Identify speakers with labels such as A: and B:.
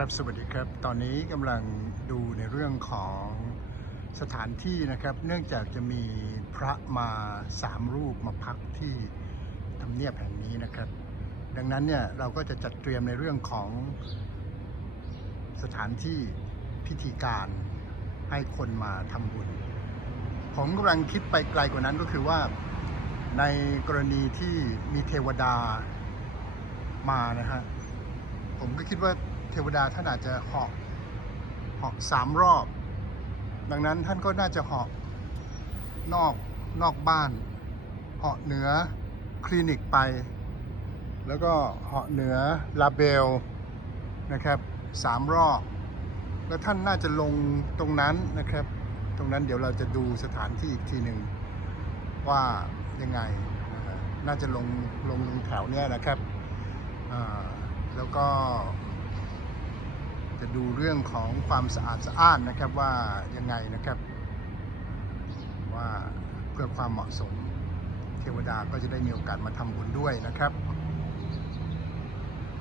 A: ครับ สวัสดีครับ ตอนนี้กำลังดูในเรื่องของสถานที่นะครับ เนื่องจากจะมีพระมาสามรูปมาพักที่ทำเนียบแห่งนี้นะครับ ดังนั้นเนี่ยเราก็จะจัดเตรียมในเรื่องของสถานที่พิธีการให้คนมาทำบุญ ผมกำลังคิดไปไกลกว่านั้นก็คือว่าในกรณีที่มีเทวดามานะฮะผมก็คิดว่า เทวดาท่านอาจจะเหาะเหาะสามรอบ ดังนั้นท่านก็น่าจะเหาะนอกนอกบ้านเหาะเหนือคลินิกไป แล้วก็เหาะเหนือลาเบลนะครับสามรอบ แล้วท่านน่าจะลงตรงนั้นนะครับ ตรงนั้นเดี๋ยวเราจะดูสถานที่อีกทีหนึ่งว่ายังไงนะฮะน่าจะลงลงลงแถวเนี้ยนะครับ แล้วก็ จะดูเรื่องของความสะอาดสะอ้านนะครับว่ายังไงนะครับว่าเพื่อความเหมาะสมเทวดาก็จะได้มีโอกาสมาทำบุญด้วยนะครับ